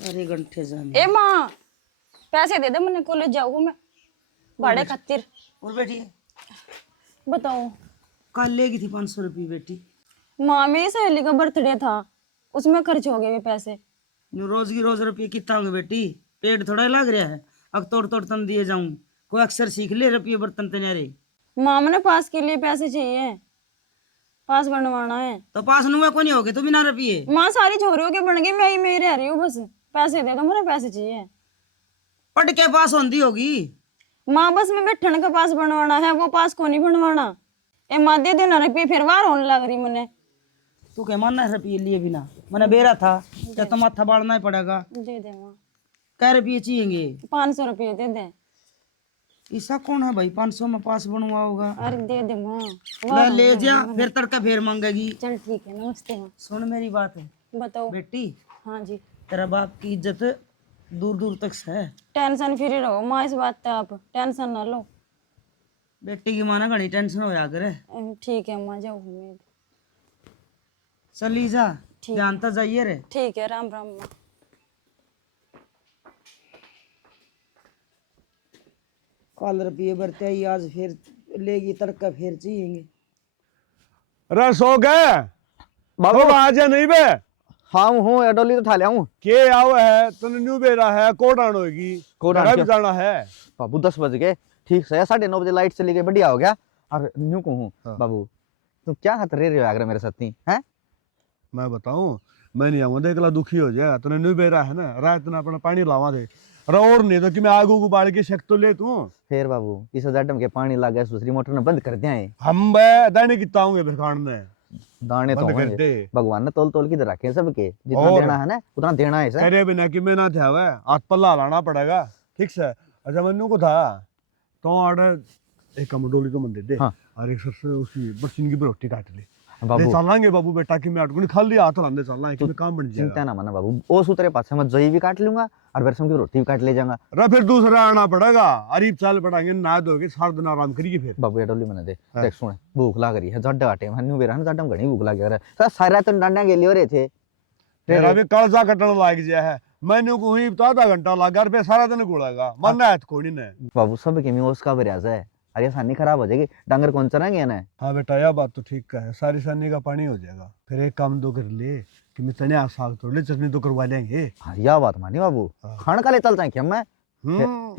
अरे घंटे जाने ए माँ पैसे दे दे, मैंने कॉलेज जाऊंगा मैं भाड़े खातिर। और बेटी बताओ। कल लेगी थी 500 रुपये बेटी। माँ मेरी सहेली का बर्थडे था, उसमें खर्च हो गए ये पैसे। रोज की रोज रुपये कितना होंगे बेटी? पेट थोड़ा लग रहा है अब तोड़ तोड़ तन दिए जाऊं। कोई अक्सर सीख ले रुपये बर्तन तैयारे। माँ मैंने पास के लिए पैसे चाहिए, पास बनवाना है। तो पास नुआ को नहीं होगे तो बिना रुपये। माँ सारी छोरियों के बन गई, मैं ही मैं ही रह रही हूँ बस। पैसे दे दो, मुझे पैसे चाहिए। पढ़ के पास होती होगी माँ बस में बैठने का पास बनवाना है, वो पास को नहीं बनवाना। ए माँ दे देना रुपये, फिर वार होने लग रही मैंने। तू क्या मानना है रुपये लिए बिना? मैंने बेरा था क्या तो माथा बाढ़ना ही पड़ेगा। दे दे माँ। क्या रुपये चाहिए? 500 रुपये दे दे। ऐसा कौन है भाई 500 में पास बनवा होगा? अरे दे दे माँ। ले ले जा, फिर तड़का फिर मांगेगी। चल ठीक है, नमस्ते माँ। सुन मेरी बात है बताओ। बेटी, हाँ जी। तेरा बाप की इज्जत दूर दूर तक है। टेंशन फ्री रहो माँ, इस बात पे आप टेंशन ना लो। बेटी की माना घनी टेंशन हो करे। ठीक है माँ, जाओ उम्मीद। चली जा, ठीक। ध्यान तो जाइए रे। ठीक है, राम राम माँ। कल रुपये बरते आई, आज फिर लेगी तड़का फिर चाहिए। अरे सो गए बाबू आज नहीं बे। हाँ हूँ एडोली तो था लिया हूँ। के आवे है तने न्यू बेरा है कोडान होगी कोडान भी जाना है। बाबू 10 बज गए, ठीक से 9:30 बजे लाइट चली गई, बढ़िया हो गया। और न्यू को हूँ बाबू, तुम क्या हाथ रह रहे हो आगरा मेरे साथ नहीं है? मैं बताऊं, मैं नहीं आऊंगा एकला दुखी हो जाएगा। तने न्यू बेरा है ना, रात ना अपना पानी लावा दे। अरे और नहीं तो कि मैं आगू को बाल के शक तो ले तू। फिर बाबू इस जटम के पानी लग गया, दूसरी मोटर ने बंद कर दिया है। हम बे दाने कितना होंगे फिर खान में दाने तो बंद कर होंगे। दे। भगवान ने तोल तोल के रखे हैं सबके, जितना और? देना है ना उतना देना है सर। तेरे बिना कि मैं ना था वह हाथ पल्ला लाना पड़ेगा, ठीक से। अच्छा मन्नू को था तो आड़े एक कमडोली तो मन दे दे। हाँ। और एक सबसे उसकी बरसीन की रोटी काट ले बाबू चलांगे बाबू बेटा कि मैं अटकुनी खाली हाथ लांदे चलना कि मैं काम बन चिंता जाएगा। ना माना बाबू, ओ सूत्रे पास मैं जई भी काट लूंगा और बरसों की रोटी भी काट ले जाऊंगा। अरे फिर दूसरा आना पड़ेगा, अरीब चाल पड़ेंगे ना दोगे 4 दिन आराम करिए फिर। बाबू एडोली मैंने दे हाँ। देख सुन, भूख लग रही है जड्डा आटे मन्नू बेरा ना जड्डा घणी भूख लग रहा है। सारा तो डांडा गेली हो रहे थे। तेरा भी कर्जा कटन लग गया है, मैंने को हुई तो आधा घंटा लगा रुपये सारा दिन गुड़ागा मरना है कोई ने। बाबू सब के में उसका बरियाज है, अरे सानी खराब हो जाएगी, डांगर कौन चराएंगे ना। हाँ बेटा यह बात तो ठीक है, सारी सानी का पानी हो जाएगा। फिर एक काम दो कर ले कि मैं तने साग तोड़ ले, चटनी तो करवा लेंगे। हाँ यह बात मानी बाबू, हाँ। खान का ले चलता है क्या मैं?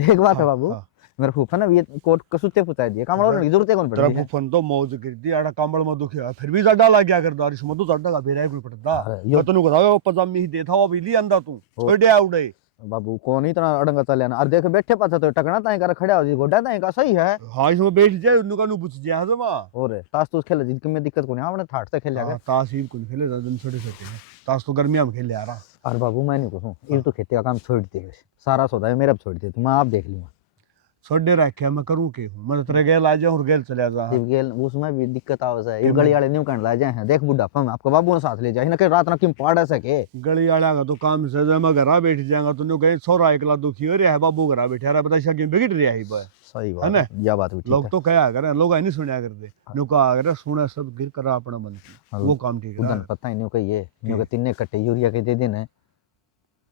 एक बात है बाबू, हाँ। मेरा फूफा ना ये कोट कसूते पुता दिए, काम और जरूरत है कौन तेरा पड़ती है? फुफन तो मौज कर दी आड़ा कमल में दुखिया फिर भी जड्डा लग गया कर दारी समझ तो जड्डा का बेरा कोई पड़ता। अरे यो- मैं तनु बतावे वो पजामी ही देता वो बिजली अंदा तू छोड़े आउडे। बाबू कौन इतना अड़ंगा चले ना, और देख बैठे पाछा तो टकना ताई कर खड़ा हो जी, गोडा ताई का सही है। हाँ इसमें बैठ जाए उन्नु का नु पूछ जाए हजमा। और ताश तो खेले जिनके में दिक्कत को नहीं, हमने थाट से खेल जाएगा। ताश ही कौन खेले दिन छोटे छोटे हैं, ताश तो गर्मियां में खेले आ रहा। और बाबू मैं नहीं कहूँ, ये तो खेती का काम छोड़ दिए, सारा सौदा है मेरा छोड़ दिए, तो मैं आप देख लूंगा। छोड़े रखे मैं करूँ के हूँ, मैं तो तेरे गेल आ जाऊँ और गेल चले जा। जब गेल उसमें भी दिक्कत आवे है, ये गली वाले न्यू कण ला जाए हैं, देख बुढ़ापा में आपको बाबू ने साथ ले जाए ना, कि रात ना क्यों पाड़ सके। गली वाला का तो काम से जब मैं घरा बैठ जाएगा तो गए छोरा एकला दुखी हो रहा है, बाबू घरा बैठे रहा बता क्यों बिगड़ रहा है बा। सही है बात ना? है, यह बात भी ठीक लोग है। तो कहा करे, लोग नहीं सुना करते, नु कहा करे सुना सब गिर करा अपना मन वो काम ठीक है। उधर पता ही नहीं कहिए, न्यू के 3 कट्टे यूरिया के दे देने।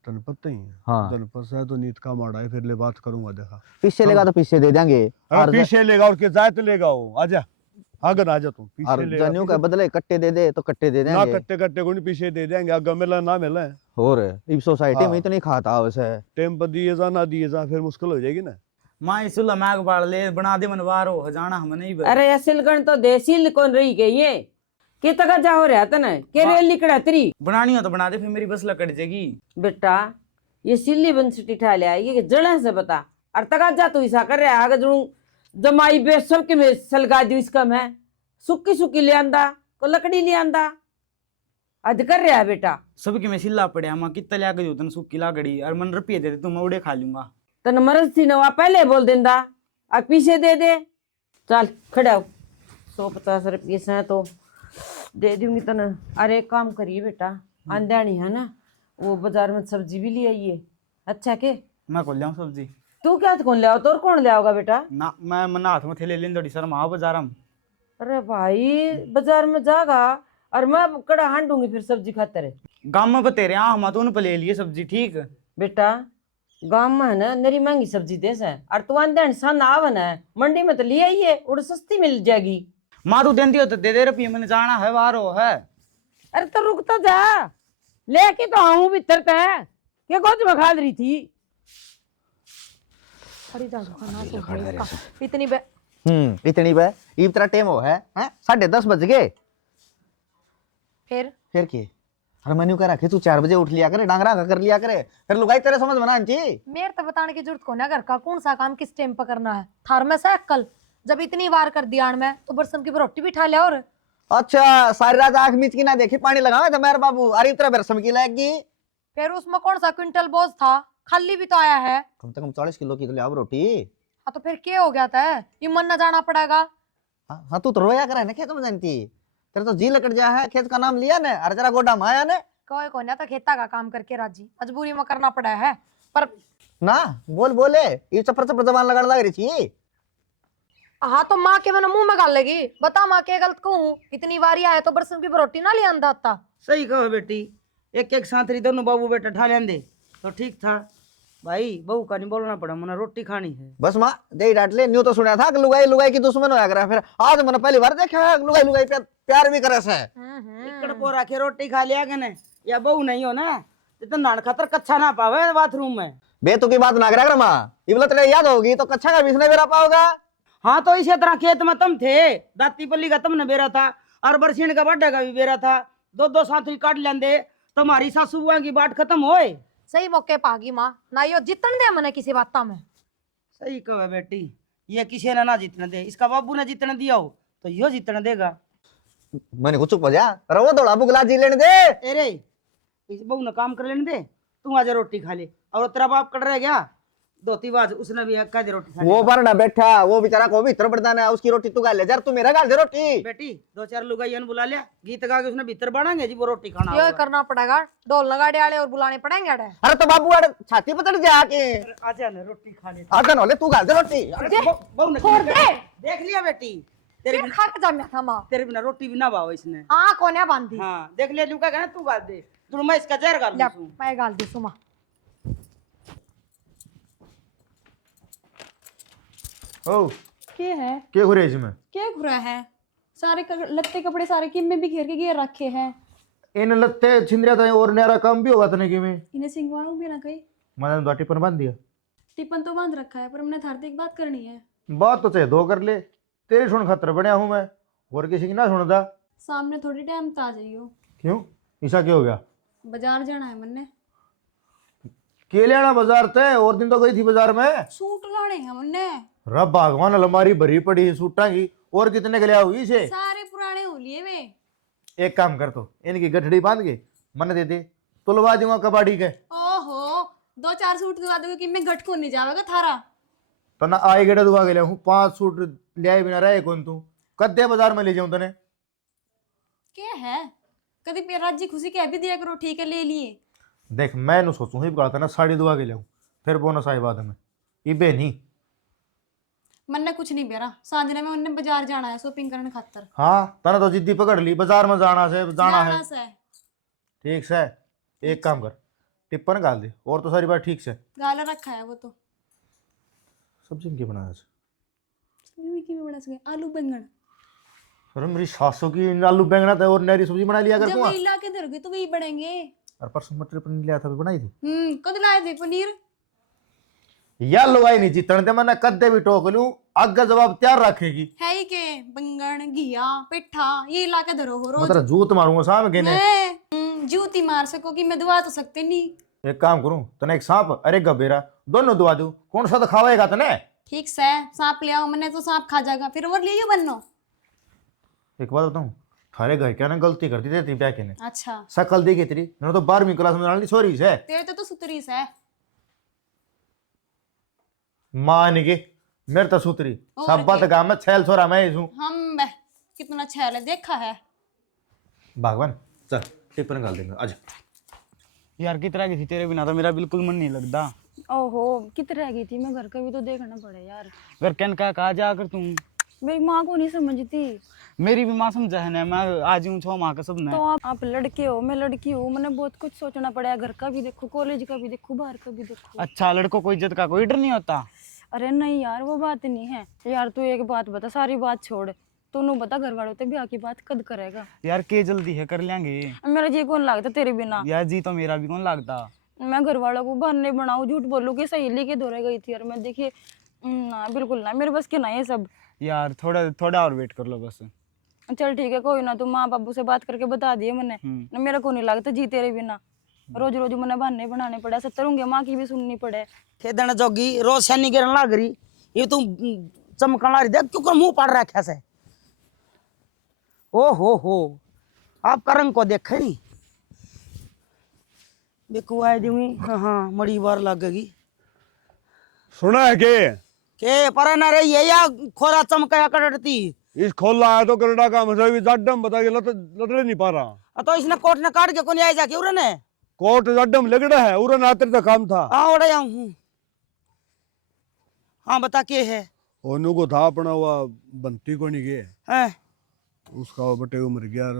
तन पता ही है। हाँ। तन पता है तो नीत का माड़ा है, फिर ले बात करूंगा देखा। पीछे लेगा तो पीछे दे देंगे, अरे पीछे लेगा और के जाए तो लेगा वो आजा आगे ना जा तू पीछे और लेगा जनियों का बदले कट्टे दे दे तो कट्टे दे ना, देंगे। कट्टे कट्टे को नहीं पीछे दे देंगे, आगे मिला ना मिला और इस सोसाइटी हाँ। में इतनी खाता वैसे। टाइम पर दिए जा ना दिए जा फिर मुश्किल हो जाएगी ना। माँ इसुल्ला मैग बाड़ ले बना दे मनवार हो हजाना हम नहीं बे। अरे सिलगण तो देसी कौन रही गई है कि तक जा हो रहा था ना के रेल लिकड़ा तेरी बनानी हो तो बना दे, फिर मेरी बस लकड़ जाएगी। बेटा ये सिल्ली बंसटी ठा लिया ये जड़ा से बता और तक जा तू ऐसा कर रहा है आगे जू जमाई बे सबके में सलगा दी इसका मैं सुक्की सुक्की ले आंदा को लकड़ी ले आंदा अध कर रहा है बेटा। सबके में सिल्ला पड़े माँ कितना लिया के तन सुक्की लागड़ी और मन रुपये दे दे तो मैं उड़े खा लूंगा। तन मरज थी नवा पहले बोल देंदा अब पीछे दे दे। चल खड़ा हो 150 रुपये से तो दे दूंगी तन। अरे एक काम करिए बेटा, आंदानी है ना वो बाजार में सब्जी भी ले आइए। अच्छा के मैं खोल जाऊँ सब्जी? तू क्या कौन ले आओ तो कौन ले आओगा बेटा? ना मैं मना हाथ में थैले लेन थोड़ी शर्म आओ बाजार हम। अरे भाई बाजार में जागा और मैं कड़ा हांडूंगी फिर सब्जी खाते रहे। गाँव में बतेरे हाँ हम तो उन पे ले लिए सब्जी ठीक। बेटा गांव में है ना नरी महंगी सब्जी देस है और तू आंदे सन आवन है मंडी में तो ले आई है और सस्ती मिल जाएगी। माँ तू देती हो तो दे दे रुपये, मैंने जाना है बाहर हो है। अरे तो रुक तो जा, लेके तो आऊं भीतर ते क्या कुछ में खा रही थी। इतनी बे इतनी बे इब तेरा टाइम हो है हैं? 10:30 बज गए। फिर के अरे मैंने कह रखी तू 4 बजे उठ लिया करे, डांगरा का कर लिया करे, फिर लुगाई तेरे समझ में ना आंची। मेरे तो बताने की जरूरत को ना, घर का कौन सा काम किस टाइम पर करना है। थार में से कल जब इतनी बार कर दिया मैं तो बरसम की रोटी भी ठा लिया। और अच्छा सारी रात आंख मीच की ना देखी पानी लगावे तो मेरे बाबू अरे तेरा बरसम की लगेगी। फिर उसमें कौन सा क्विंटल बोझ था, खाली भी तो आया है। कम से कम 40 किलो की तो ले आओ रोटी। हाँ तो फिर क्या हो गया था, ये मन न जाना पड़ेगा। हाँ तू तो रोया करे ना खेत में जानती, तेरा तो जी लकड़ जा है, खेत का नाम लिया ने अरे तेरा गोडा माया ने। कोई को ना तो खेता का काम करके राजी, मजबूरी में करना पड़ा है। पर ना बोले ये चपर चपर जबान लगन लग रही थी। हाँ तो माँ के मैंने मुंह में गाल लेगी, बता माँ के गलत कहूँ, इतनी बारी आया तो बरसम की रोटी ना ले आंदा था। सही कहो बेटी, एक एक सांतरी दोनों बाबू बेटा ठा लेंदे तो ठीक था भाई। बहू का नहीं बोलना पड़ा, मैंने रोटी खानी है। बस माँ दे डांट ले, न्यू तो सुना था कि लुगाई की दुश्मन होया करा, फिर आज मैंने पहली बार देखा है लुगाई प्यार भी करे से। इकड़ को रखे रोटी खा लिया कने, या बहू नहीं हो ना तो नान खातर कच्चा ना पावे बाथरूम में। बेतु की बात ना करा माँ, इबला तेरे याद होगी तो कच्चा का बीसने बेरा पाओगा। हाँ तो इसी तरह खेत में तुम थे, दाती पल्ली का तुमने बेरा था और बरसीन का बड्डे का भी बेरा था, दो सांतरी काट लेंदे तुम्हारी सासू बुआ की बात खत्म होए। सही मौके पागी माँ ना, यो जितन दे मने किसी बात में। सही कहो बेटी, ये किसी ने ना जीतने दे, इसका बाबू ने जीतने दिया हो तो यो जीतने देगा। मैंने कुछ चुप हो जा, रवो दौड़ा बुगला जी लेने दे। अरे इस बहू ने काम कर लेने दे, तू आज रोटी खा ले। और तेरा बाप कट रह गया धोती बाज, उसने भी कह दे रोटी खा वो पर ना बैठा, वो बेचारा को भीतर पड़ता ना, उसकी रोटी तू गाल ले यार, तू मेरा गाल दे रोटी। बेटी 2-4 लुगाइयन बुला लिया, गीत गा के उसने भीतर बनाएंगे जी वो रोटी खाना यो होगा। करना पड़ेगा, ढोल नगाड़े वाले और बुलाने पड़ेंगे। अरे तो बाबू अरे छाती पर चढ़ जा के आजा ना रोटी खा ले। आधा नौले तू गाल दे रोटी। बहू ने छोड़ दे। देख लिया बेटी, तेरे फिर खा के जाम्या था माँ। तेरे बिना रोटी भी ना भाव इसने। हाँ कोने बांधी। हाँ देख लिया, लुका कहना तू गाल दे, तू मैं इसका जहर गाल ले, दूं। मैं गाल दी सुमा। ओ क्या है, के हो रही है इसमें? क्या घुरा है? सारे लत्ते कपड़े सारे किम में भी घेर के घेर रखे हैं। इन लत्ते छिंदरिया तो और नया काम भी होगा तने के में इन्हें सिंगवाऊं भी ना कहीं। मैंने तो टिपन बांध दिया। टिपन तो बांध रखा है, पर हमने थारते एक बात करनी है। बात तो चाहे दो कर ले, तेरी सुन खतर बनया हूं मैं, और किसी की ना सुनता। सामने थोड़ी टाइम तो आ जाइयो। क्यों ऐसा क्या हो गया? बाजार जाना है मन्ने। के लेना बाजार थे, और दिन तो गई थी बाजार में। सूट लाने हैं मन्ने। रब भगवान अलमारी भरी पड़ी है सूटा की, और कितने के लिया हुई से? सारे पुराने हो लिए वे। एक काम कर तो इनकी गठड़ी बांध के मन दे दे, तुलवा दूंगा कबाड़ी के। ओहो 2-4 सूट दिवा दोगे कि मैं घट को नहीं जाएगा थारा। तो ना आए गेड़ा दुआ के ले हूँ, 5 सूट ले आए बिना रहे कौन तू कद्दे बाजार में ले जाऊं तने। क्या है, कभी पेराज जी खुशी कह भी दिया करो ठीक है ले लिए। देख मैं नु सोचूं ही ना साड़ी दुआ के ले आऊं, फिर बोनस आई बाद में इबे नहीं। मन्ने कुछ नहीं बेरा, सांझने में उन्हें बाजार जाना है शॉपिंग करने खातर। हाँ तने तो जिद्दी पकड़ ली, बाजार में जाना है। से ठीक से एक काम कर, टिप्पन गाल दे, और तो सारी बात ठीक से। गाला रखा है वो तो। सब्जी की बनाया? सब्जी की भी बना सके, आलू बैंगन। अरे मेरी सासू की आलू बैंगना था और नहरी सब्जी बना लिया कर जब तू। वही ला के दे तो वही बनेंगे। और परसों मटर पनीर लिया था, बनाई थी। कद लाए थे पनीर? या लुगाई नहीं जीतने दे, मैंने कद्दे भी टोक लूं, आगे जवाब तैयार रखेगी। है ही के बैंगन घिया पिट्ठा ये ला के धरो हो रोज। मतलब जूत मारूंगा साम के ने। जूती मार सको कि मैं दुआ तो सकते नहीं। एक काम करूं, तने एक सांप अरे गबेरा दोनों दुआ दूं, कौन सा तो खावेगा तने? ठीक से सांप ले आओ, मैंने तो सांप खा जाएगा फिर और लियो बनो। एक बात बताऊं, थारे घर क्या ना गलती करती थी प्या के ने। अच्छा शकल देखी तेरी, मैंने तो 12वीं क्लास में डाली छोरी से। तेरे तो सुतरी से मान के मेरे तो सुतरी सब बात काम में छैल छोरा मैं ही हूं। हम बे कितना छैल है देखा है। भगवान चल टिप्पन गाल देंगे आज। यार कितना की थी तेरे बिना तो मेरा बिल्कुल मन नहीं लगता। ओहो कितनी रह गई थी, मैं घर का भी तो देखना पड़े यार। घर कैन का कहा जा कर तू मेरी माँ को नहीं समझती। मेरी भी माँ समझा है ना, मैं आज हूँ 6 माह का सपना तो है। आप लड़के हो, मैं लड़की हूँ, मैंने बहुत कुछ सोचना पड़ा है। घर का भी देखो, कॉलेज का भी देखो, बाहर का भी देखो। अच्छा, लड़कों को इज्जत का कोई डर नहीं होता? अरे नहीं यार, वो बात नहीं है यार। तू एक बात बता, सारी बात छोड़, तू बता घर वालों से ब्याह की बात कद करेगा? यार के जल्दी है, कर लेंगे। मेरा जी कौन लगता तेरे बिना? यार जी तो मेरा भी कौन लगता। मैं घर वालों को बहाने बनाऊं, झूठ बोलूं कि सहेली के दौरे गई थी यार मैं। देखिए ना, बिल्कुल ना, मेरे बस के ना ये सब। यार थोड़ा थोड़ा और वेट कर लो बस। चल ठीक है, कोई ना, तू माँ बाबू से बात करके बता दिए मैंने। ना मेरा को नहीं लगता जी तेरे बिना। रोज रोज मैंने बहाने बनाने पड़े, 70 होंगे, माँ की भी सुननी पड़े। खेदन जोगी रोज सैनी गिरन लाग रही, ये तू चमकन ला रही, देख क्यों कर मुंह पाड़ रखा से। ओ हो, आपका रंग को देखे नहीं देखो आए दूंगी। हाँ मड़ी बार लगेगी। सुना है के पर न रही है या खोरा चमकाया करती। इस खोला है तो करड़ा का मुझे भी जड्डम बता के लतड़े नहीं पा रहा। तो इसने कोट ने काट के कोनी आए जाके उरे ने कोट जड्डम लगड़ा है, उरे नातिर का काम था। हाँ उड़े हूँ। हाँ बता के है? ओनू को था अपना हुआ बनती को नहीं गए हैं उसका बटे उमर गया,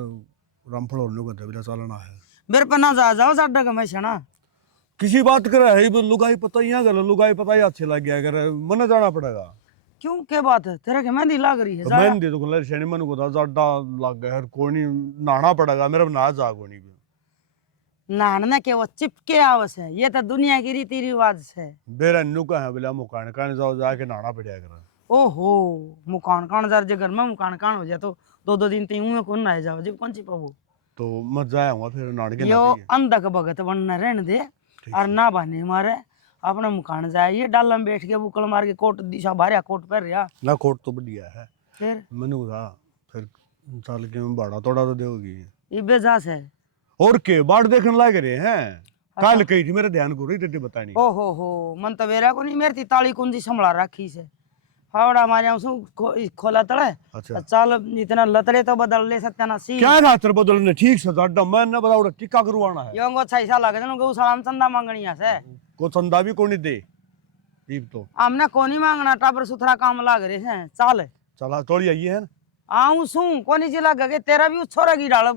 रामफल होने को तबला चलना है। मेरे पे ना जा जाओ साडा का मैं छना किसी बात करे है ये लुगाई पता ही कर, लुगाई पता ही अच्छे लग गया करे, मन जाना पड़ेगा। क्यों क्या बात है तेरे के मेहंदी लग रही है? तो मैं दे तो कलर शनि मन को था जाडा लग गया, हर कोनी नहाना पड़ेगा मेरा, नहा जा कोनी भी नहाने के वो चिपके आवस है, ये तो दुनिया की रीति रिवाज है। बेरा न्यू का है बोला मुकान कान जाओ जाके नहाना पड़ेगा कर। ओहो मुकान कान जार जे घर में मुकान कान हो जाए तो 2-2 दिन तीन में कौन नहाए जाओ जी कौन सी पाबू। तो मजा आया हुआ फिर नाड़ के यो अंधक भगत बनना रहने दे और ना बहाने मारे अपना मुकान जाए। ये डाला में बैठ के बुकल मार के कोट दिशा भारिया कोट पहन रहा ना, कोट तो बढ़िया है। फिर मनु था फिर साल के में भाड़ा थोड़ा तो देगी ये बेजास है। और के बाट देखने लग रहे हैं। कल कही थी मेरे ध्यान को रही तेरी बतानी। ओहो हो मन तो वेरा को नहीं मेरी ताली कुंजी संभला रखी से फावड़ा मारे खोला तड़े। अच्छा चल इतना लतड़े तो बदल ले सकते ना सी क्या खातर बदलने ठीक से जाडा मैं ना बताओ टिक्का करवाना है। योंगो 6 साल लगे जन गौ सलाम चंदा मांगनी है से को चंदा भी कोनी दे दीप तो हमने कोनी मांगना टाबर सुथरा काम लाग रहे हैं। चल चला थोड़ी आई है ना आऊं सू कोनी जिला गगे तेरा भी छोरा की डाल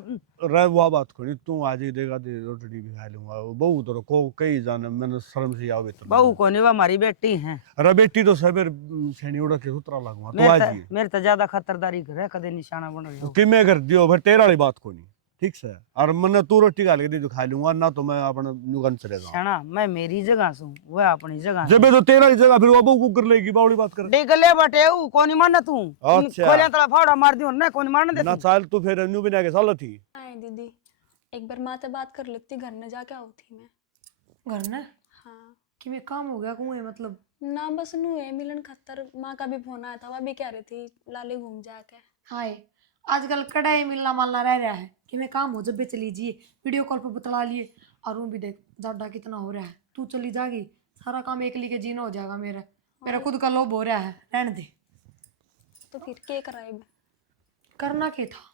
रह वो बात कोनी तू आज ही देगा दे रोटी भी खा लूंगा बहु तो को कई जाने मैंने शर्म से आवे तो बहू कोनी वो हमारी बेटी है। अरे बेटी तो सबेर सेनी उड़ा के उतरा लगवा तो आज ही मेरे तो ज्यादा खतरदारी करे कदे निशाना बन रही हो। कि मैं कर दियो फिर तेरा वाली बात कोनी ठीक से। और मैंने तू रोटी खा दे जो खा लूंगा ना तो मैं अपना नुकन चले जाऊं। शाना मैं मेरी जगह सू वह अपनी जगह जब तो तेरा ही जगह फिर वो बहु कर लेगी बावड़ी बात कर निकले बटे ऊ कोनी मान तू अच्छा। खोले तला फावड़ा मार दियो ना कोनी मान दे ना साल तो फिर न्यू बिना के साल थी। हाय दीदी, एक बार माँ से बात कर लेती, घर में जाके आओ थी मैं। घर ने हाँ कि मैं काम हो गया कुएं मतलब। ना बस नू है मिलन खतर, माँ का भी फोन आया था, वह भी कह रही थी लाले घूम जाके। हाय आजकल कड़ाई मिलना मालना रह रहा है कि मैं काम हो जब भी चली जाइए वीडियो कॉल पर बतला लिए। और वो भी देख जाडा कितना हो रहा है, तू चली जागी सारा काम एक के जीना हो जाएगा मेरा। मेरा खुद का लोभ हो रहा है, रहने दे। तो फिर क्या कराए? करना क्या था,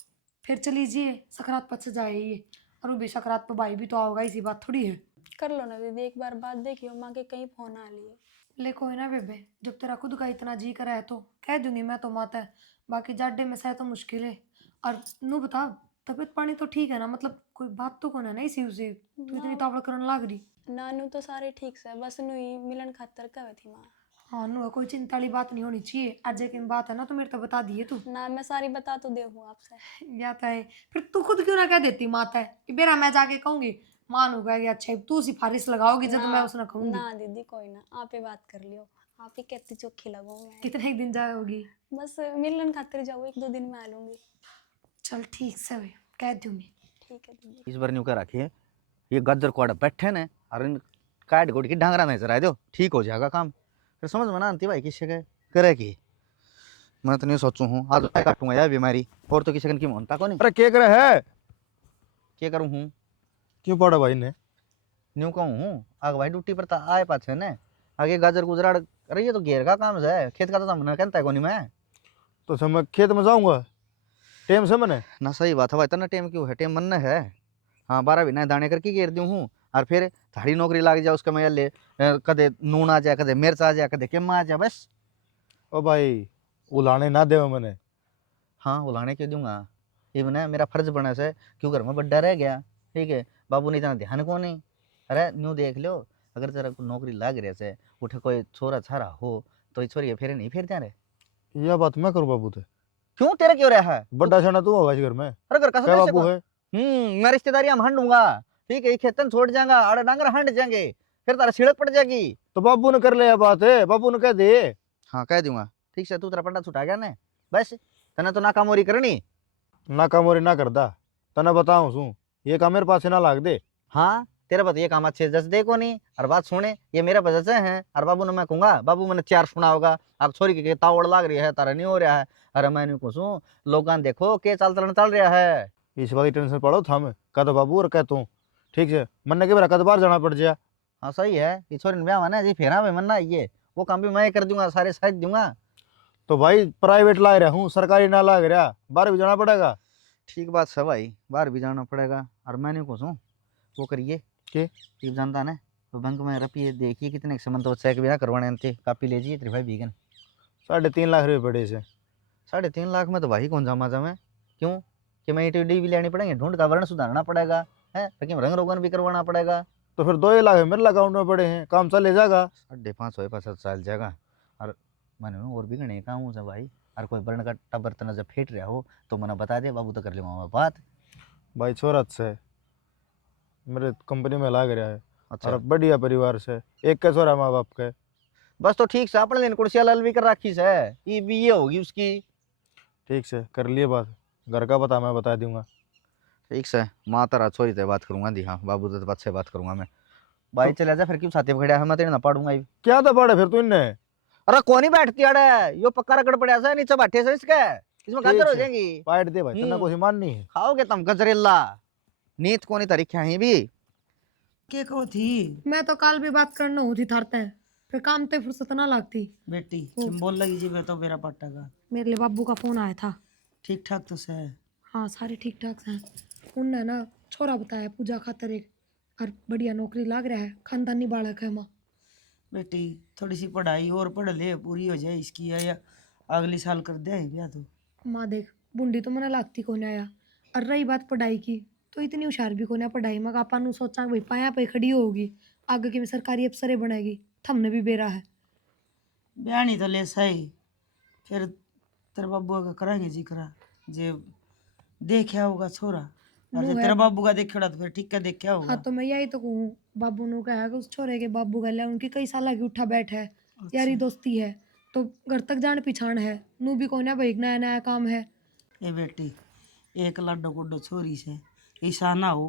फिर चली जाइए सकरात पच जाए ये। और वो भी सकरात पर भाई भी तो आओगा, इसी बात थोड़ी है। कर लो ना दीदी, एक बार बात देखियो, माँ के कहीं फोन आ लिए। ले कोई ना बेबे, जब तेरा खुद का इतना जी करा है तो कह दूंगी मैं तो माता है। बाकी जाडे में सह तो मुश्किल है। और नू बता तबीयत पानी तो ठीक है ना, मतलब कोई बात तो कौन है ना इसी उसी तू इतनी तावड़ करने लग रही। नानू तो सारे ठीक से, बस नू ही मिलन खतर कहे थी माँ। हाँ नू कोई चिंता वाली बात नहीं होनी चाहिए। आज की बात है ना तो मेरे तो बता दिए तू। ना मैं सारी बता तो दे हूँ आपसे। या तो है फिर तू खुद क्यों ना कह देती माता है कि बेरा मैं जाके कहूंगी मानू कहेगी अच्छा तू सिफारिश लगाओगी जब मैं उसने कहूंगी। ना दीदी कोई ना, आप ही बात कर लियो, आप ही कितनी चोखी लगोगे। कितने दिन जाओगी? बस मिलन खातिर जाओ, 1-2 दिन में आ लूंगी। चल ठीक से हुई, कह दूंगी। ठीक है दीदी। इस बार न्यू कर रखिए ये गज्जर कोड़ा बैठे ने और इन काट गोट की ढंगरा नहीं चरा दो, ठीक हो जाएगा काम। फिर समझ में ना आती भाई किसी के करे की। मैं तो नहीं सोचू हूँ आज मैं काटूंगा यार बीमारी, और तो किसी की मनता को नहीं। अरे क्या करे है? क्या करूँ हूँ क्यों पड़ा भाई ने? न्यू कहूँ हूँ आग भाई ड्यूटी पर आए पाछे ने आगे गाजर गुजराड़। अरे ये तो घेर का काम है, खेत का तो हमने कहता है कोनी मैं। तो समय खेत में जाऊंगा टेम से मैंने ना सही बात है भाई, इतना टेम क्यों है? टेम मन है। हाँ 12 बिना दाने करके घेर दूँ हूँ और फिर थाड़ी नौकरी लाग जाए उसका मैं ले कदे नून आ जाए, कदे मिर्च आ जाए, कदे किम आ जाए बस। ओ भाई उलाने ना दे मैंने। हाँ उलाने क्यों दूंगा, ये बना मेरा फर्ज बना से, क्यों घर में बड्डा रह गया, ठीक है, बाबू ने इतना ध्यान को नहीं। अरे न्यू देख लो, अगर तेरा को नौकरी लग रही से, उठे कोई छोरा छारा हो तो ये छोरी फेरे नहीं फेरते रहे। यह बात मैं करूँ बाबू थे? क्यों तेरा क्यों रहा है? बड्डा छाना तू होगा इस घर में? अरे घर का क्या सदस्य बाबू कौन? है? मैं रिश्तेदारी हम हंडूंगा, ठीक है, ये खेतन छोड़ जाएगा, आड़े डांगर हंड जाएंगे, फिर तारा छिड़क पड़ जाएगी। तो बाबू ने कर लिया बात है, बाबू ने कह दे। हाँ कह दूंगा, ठीक से, तू तेरा पट्टा छुटा गया ना, बस तने तो नाकामोरी करनी। ना कामोरी ना करदा, तना बताऊं सू, ये काम मेरे पास से ना लाग दे। हाँ तेरा बता ये काम अच्छे जस देखो नहीं, और बात सुने, ये मेरा वजह से है, और बाबू ने मैं कहूंगा, बाबू मैंने चार सुना होगा, अब छोरी के तावड़ लाग रही है, तारा नहीं हो रहा है, अरे मैं नहीं कुछ लोग देखो के चाल चलन चल रहा है। इस बात की टेंशन पड़ो था मैं कह दो बाबू और कह तू, ठीक है, मन के मेरा कद बार जाना पड़ जाए। हाँ सही है, ये छोरी ने ब्याह माना जी, फेरा में मन्ना ये वो काम भी मैं कर दूंगा, सारे साइड दूंगा। तो भाई प्राइवेट ला रहा हूँ, सरकारी ना लाग रहा, बाहर भी जाना पड़ेगा। ठीक बात है भाई, बाहर भी जाना पड़ेगा, और मैं नहीं कुछ वो करिए के ठीक जानता ना, तो बैंक में रुपये देखिए कितने के संबंध, तो चेक भी ना करवाने थे, कापी लीजिए तेरे भाई बीगन। 3.5 लाख रुपए पड़े से। 3.5 लाख में तो भाई कौन जमा जमा, क्यों कि मैं ईटी भी लेनी पड़ेंगे, ढूंढ का वर्ण सुधारना पड़ेगा है, लेकिन रंग रोगन भी करवाना पड़ेगा। तो फिर 2 लाख मेरे अकाउंट में पड़े हैं, काम चले जाएगा। 5.5 हो पास चल जाएगा, और मैंने और भी गणे काम हो भाई, और कोई वर्ण का टब बर्तन जब फेंट रहा हो तो मैंने बता दे, बाबू तो कर लूंगा मैं बात। भाई छोरा से मेरे कंपनी में लाग रहा है, अच्छा और बढ़िया परिवार से, एक का छोरा माँ बाप के। बस तो ठीक से अपने दिन कुर्सियाँ लाल भी कर रखी से, ये भी ये होगी उसकी। ठीक से कर लिए बात, घर का पता मैं बता दूंगा। ठीक से माँ तारा छोरी से बात करूंगा दी, हाँ बाबू से बात से बात करूंगा मैं। भाई चले जा फिर, क्यों साथी पकड़ा है, मैं तेरे ना पाड़ूंगा। क्या था पड़े फिर तू इनने? अरे कौन ही बैठती अड़े, यो पक्का रगड़ पड़ा है नीचे बैठे से, इसके इसमें गाजर हो जाएंगी। पाइट दे भाई, तना कोई माननी है। खाओगे तुम गजरेला, नीत कोनी तरीके हैं भी। के को थी मैं तो कल भी बात करना होती थारते, फिर काम ते फुर्सत ना लगती। बेटी तुम बोल लगी जी, मैं तो मेरा पट्टा का मेरे लिए बाबू का फोन आया था। ठीक ठाक तो से है? हाँ सारे ठीक ठाक हैं। उनने ना छोरा बताया पूजा खातर एक, और बढ़िया नौकरी लग रहा है, खानदानी बालक है माँ। बेटी थोड़ी सी पढ़ाई और पढ़ ले, पूरी हो जाए इसकी, या अगली साल कर दे ब्याह तो। माँ देख बुंडी तो मैंने लागती को आया, और रही बात पढ़ाई की, तो इतनी होशियार भी कोने पढ़ाई में, आपा नु सोचा भाई पाया पे खड़ी होगी, आगे की सरकारी अफसर बनेगी, थमने भी बेरा है। ब्याह नहीं तो ले सही, फिर तेरे बाबू का कराएंगे जी करा, जे देखा होगा छोरा, और नु जे है। तेरा बाबू का देखा तो फिर ठीक का देखा होगा। हाँ तो मैं यही तो कहूँ, बाबू नु कहा कि उस छोरे के बाबू का लिया, उनकी कई साल की उठा बैठ है, यारी दोस्ती है, तो घर तक जान पिछाण है, नू भी कोने भाई नया नया काम है। ए बेटी एक लाडो गुड्डो छोरी से ऐसा ना हो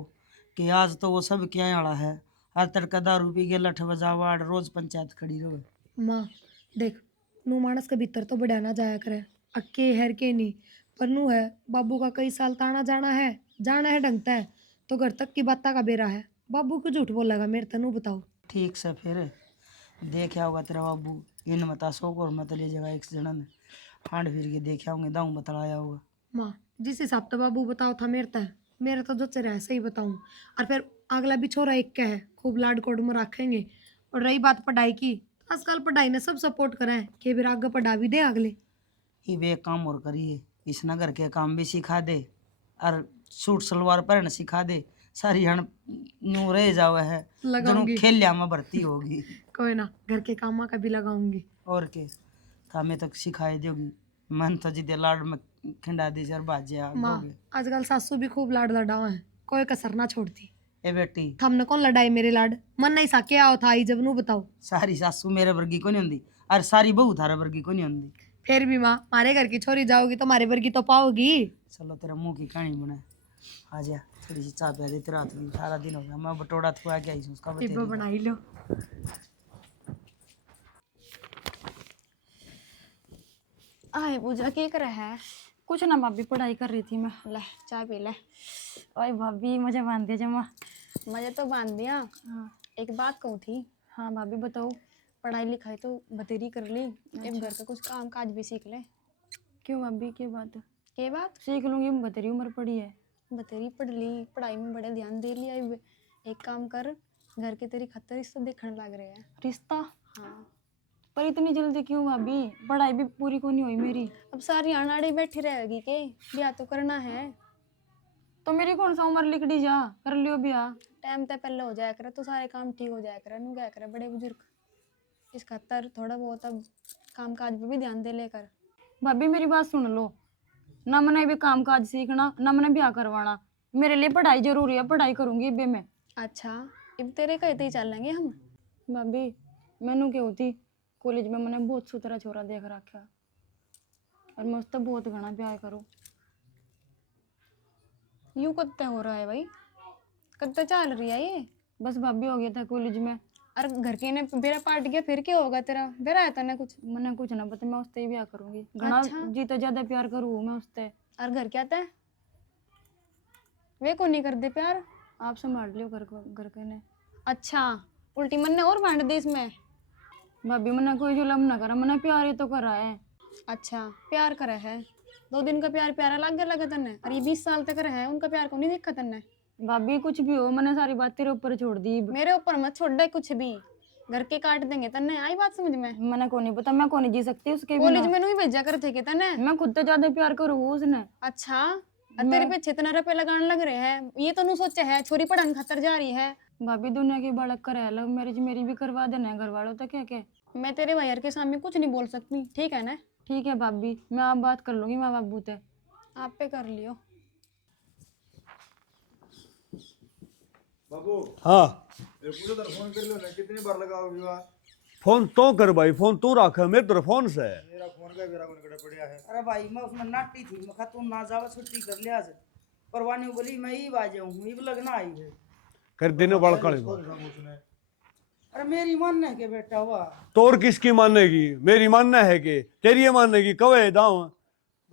कि आज तो वो सब क्या आड़ा है, आज तड़का दारू पी के लठ बजावाड़, रोज पंचायत खड़ी रहे। माँ देख नू मानस के भीतर तो बढ़िया ना जाया करे, अक्के हर के नहीं, पर नू है बाबू का कई साल ताना जाना है ढंगता है, तो घर तक की बात का बेरा है, बाबू को झूठ बोलेगा मेरे तनु बताओ। ठीक से फिर देखा होगा तेरा बाबू, इन मता सो और मत ले जाएगा एक जन ने, हांड फिर के देखा होंगे, दाऊ बतलाया होगा। माँ जिस हिसाब से बाबू बताओ था मेरे तो जो चेहरा है सही बताऊँ, और फिर अगला भी छोरा एक का है, खूब लाड कोड में रखेंगे। और रही बात पढ़ाई की, तो आजकल पढ़ाई ने सब सपोर्ट करा है कि फिर आगे पढ़ा भी दे अगले। ये वे काम और करिए, इस नगर के काम भी सिखा दे, और सूट सलवार पहन सिखा दे, सारी हण नू रह जावे है, लगाऊंगी। दोनों खेल लिया में भर्ती होगी। कोई ना, घर के कामा का भी लगाऊंगी। और के कामे तक सिखाई दोगी, मन तो जिदे लाड में खिंडा दी सर बाजिया माँ दोगे। आजकल सासू भी खूब लाड लडावा है, कोई कसर ना छोड़ती। ए बेटी हमने कौन लड़ाई मेरे लाड, मन नहीं सा क्या था आई जब नू बताओ। सारी सासू मेरे वर्गी को नहीं होंदी, और सारी बहू थारे वर्गी को नहीं होंदी। फिर भी माँ मारे घर की छोरी जाओगी तो मारे वर्गी तो पाओगी। चलो तेरा मुंह की कहानी बना, आ जा थोड़ी सी चाय पिया दे, तेरा हाथ में सारा दिन हो गया, मैं बटोड़ा थुआ के आई हूँ उसका टिब्बो बतेरी। बनाई लो। आए पूजा के कर है? कुछ ना भाभी, पढ़ाई कर रही थी मैं। ले चाय पी ले। ओए भाभी मुझे बांध दिया जमा। मुझे तो बांध दिया। हाँ एक बात कहूँ थी, हाँ भाभी बताओ। पढ़ाई लिखाई तो बतेरी कर ली, एक घर का कुछ काम काज भी सीख ले। क्यों भाभी, क्या बात है? के बात? सीख लूंगी, बतेरी उम्र पड़ी है। बतेरी पढ़ ली, पढ़ाई में बड़े ध्यान दे लिया, एक काम कर, घर के तेरी खतर रिश्ता देखने लग रहे हैं। रिश्ता? हाँ पर इतनी जल्दी क्यों भाभी? पढ़ाई भी पूरी को नहीं हुई मेरी। अब सारी अनाड़ी बैठी रहेगी के, ब्याह तो करना है। तो मेरी कौन सा उम्र लिखड़ी जा, कर लियो ब्याह। टाइम तो पहले हो जाया करे तो सारे काम ठीक हो जाया करे, नु क्या करे बड़े बुजुर्ग। इस खातर थोड़ा बहुत अब काम काज पे भी ध्यान दे लेकर। भाभी मेरी बात सुन लो, ना मैंने भी काम काज सीखना, ना मैंने ब्याह करवाना। मेरे लिए पढ़ाई जरूरी है, पढ़ाई करूंगी इबे मैं। अच्छा, अब तेरे कहते ही चल लेंगे हम। भाभी मैनू क्या होती, कॉलेज में मैंने बहुत सुथरा छोरा देख रखा और मैं उससे बहुत घना प्यार करूँ। यूं कत्ते हो रहा है भाई, कत्ते चल रही है ये। बस भाभी हो गया था कॉलेज में। अरे घर के ने बेरा पाट गया फिर क्या होगा तेरा? बेरा है तने कुछ? मैंने कुछ ना पता, मैं उससे ही ब्याह करूंगी। घना अच्छा। जीता ज्यादा प्यार करूँ मैं उससे। और घर क्या था? वे को नहीं कर दे प्यार? आप संभाल लियो घर के ने। अच्छा, उल्टी मन ने और बांट दी इसमें। भाभी मैंने कोई जुलम ना करा, मैंने प्यार ही तो करा है। अच्छा, प्यार करे है। 2 दिन का प्यार प्यारा लग गया लगा तन्ने, और ये 20 साल तक रहे उनका प्यार को नहीं देखा तन्ने। भाभी कुछ भी हो, मैंने सारी बात तेरे ऊपर छोड़ दी। मेरे ऊपर मत छोड़ दे कुछ भी, घर के काट देंगे तन्ने। आई बात समझ में? मैंने को नहीं पता, मैं को नहीं जी सकती उसके कॉलेज बिना। में नहीं भेजा कर थे के तन्ने। मैं खुद तो ज्यादा प्यार करूँ उसने। अच्छा, और तेरे पीछे इतना रुपये लगाने लग रहे हैं, ये तो नहीं सोचे है छोरी पढ़न खातर जा रही है। भाभी दुनिया की बड़क कर है, लव मैरिज मेरी भी करवा देना है घर वालों तो क्या क्या। मैं तेरे भैया के सामने कुछ नहीं बोल सकती, ठीक है ना? ठीक है भाभी, मैं आप बात कर लूंगी माँ बाबू से। आप पे कर लियो। बाबू हाँ फोन कर लो ना, कितनी बार लगाओगे बात? फोन तो कर भाई, फोन तू रख, मेरे तो फोन से मेरा फोन का मेरा कौन पड़ा है। अरे भाई मैं उसमें नाटी थी, मैं तू ना जावा छुट्टी कर लिया आज। परवानी बोली मैं ही बाजे हूँ, ये लगना आई है। कर देने वाला काले अरे मेरी मानने के बेटा हुआ। तोर किसकी मानेगी? मेरी मानना है कि तेरी ये मानेगी? कवे दाओ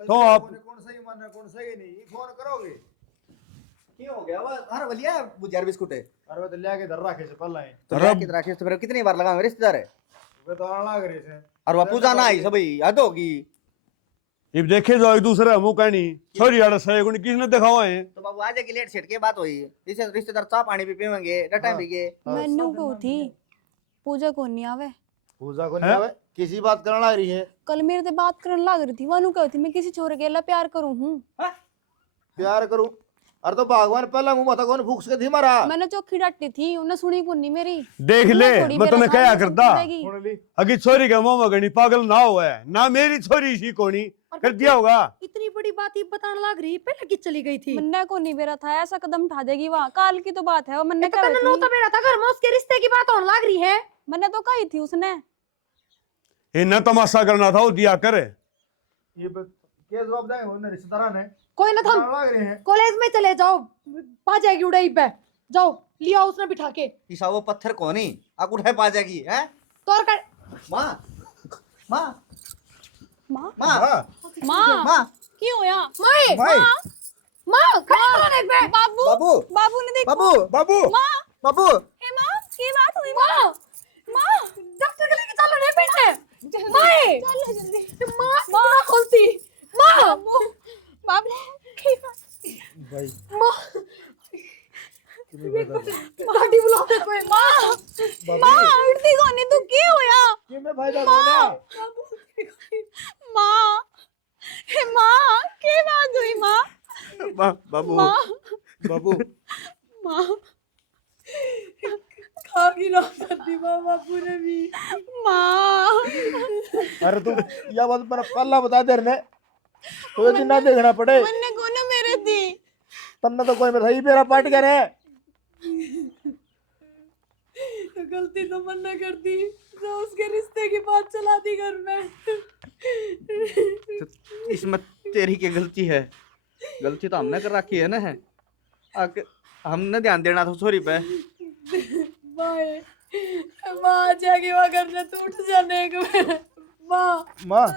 तो आप कौन सही मानना कौन सही नहीं, फोन करोगे? क्यों हो गया? वो हर बलिया बुझार बिस्कुट है। अरे वो तो लेके धर रखे से पहले ही तो लेके राखी तो फिर कितनी बार लगा मेरे रिश्तेदार है। वे तो आना लग रहे थे। और बापू जाना आई सब याद होगी। ये देखे जाओ एक दूसरे मुंह कहनी छोरी आड़ा सही गुण किसने दिखावा है। तो बाबू आज की लेट सेट की बात हुई, इसे रिश्तेदार चाह पानी भी पीवेंगे, डटा भी गए। मैनू को थी पूजा को नहीं आवे, पूजा को नहीं आवे, किसी बात करने लग रही है। कल मेरे से बात करने लग रही थी, वानू कहती मैं किसी छोरे के ला प्यार करूं हूं। प्यार करूं? अरे तो भगवान पहला मुंह मत कौन फूक्स के थी मारा। मैंने चौखी डांटी थी, उन्हें सुनी को नहीं मेरी। देख ले मैं तुम्हें क्या करता सुन ली अगी छोरी का मुंह मगनी पागल ना हुआ है ना, मेरी छोरी इसी कोनी कर दिया होगा। इतनी बड़ी बात ये बताने लग रही, पहले की चली गई थी। मन्ना को नहीं बेरा था, ऐसा कदम उठा देगी वहाँ। काल की तो बात है, वो मन्ने क्या तन्ने नो तो मेरा था घर में, उसके रिश्ते की बात होने लग रही है। मैंने तो कही थी उसने। ये न तमाशा करना था वो दिया करे। ये क्या जवाब देंगे उन्हें रिश्तेदार ने? कोई ना, थम लग रहे हैं। कॉलेज में चले जाओ, पा जाएगी उड़ाई पे। जाओ लिया उसने बिठा के। ईसा वो पत्थर कोनी आग उठाए पा जाएगी है। तोर कर माँ माँ माँ माँ माँ माँ की होया? माए भाई माँ खड़ी करो एक पे। बाबू बाबू बाबू ने देखो। बाबू बाबू माँ बाबू हे माँ की बात हुई? माँ माँ डॉक्टर के लेके चलो रे बेटे। माए चलो जल्दी। माँ माँ खोलती माँ बाबू बाबू की बात? भाई माँ गाड़ी बुलाते कोई। माँ माँ उठती कोनी तू की होया? ये मैं भाई जान माँ हे माँ की बात हुई? माँ बाबू माँ बाबू माँ खा की ना करती माँ बापू ने भी। माँ अरे तू यह बात पर पहला बता दे रहे तो दिन ना देखना पड़े। मन्ने को ना मेरे थी। तन्ना तो कोई मेरा सही मेरा पार्ट कर है। गलती तो मन्ना करती, जो उसके रिश्ते की बात चला दी घर में। इसमें तेरी क्या गलती है? गलती तो हमने कर रखी है ना है। हमने ध्यान देना था छोरी पे। माए माँ जाके वहाँ घर से टूट जाने को। माँ माँ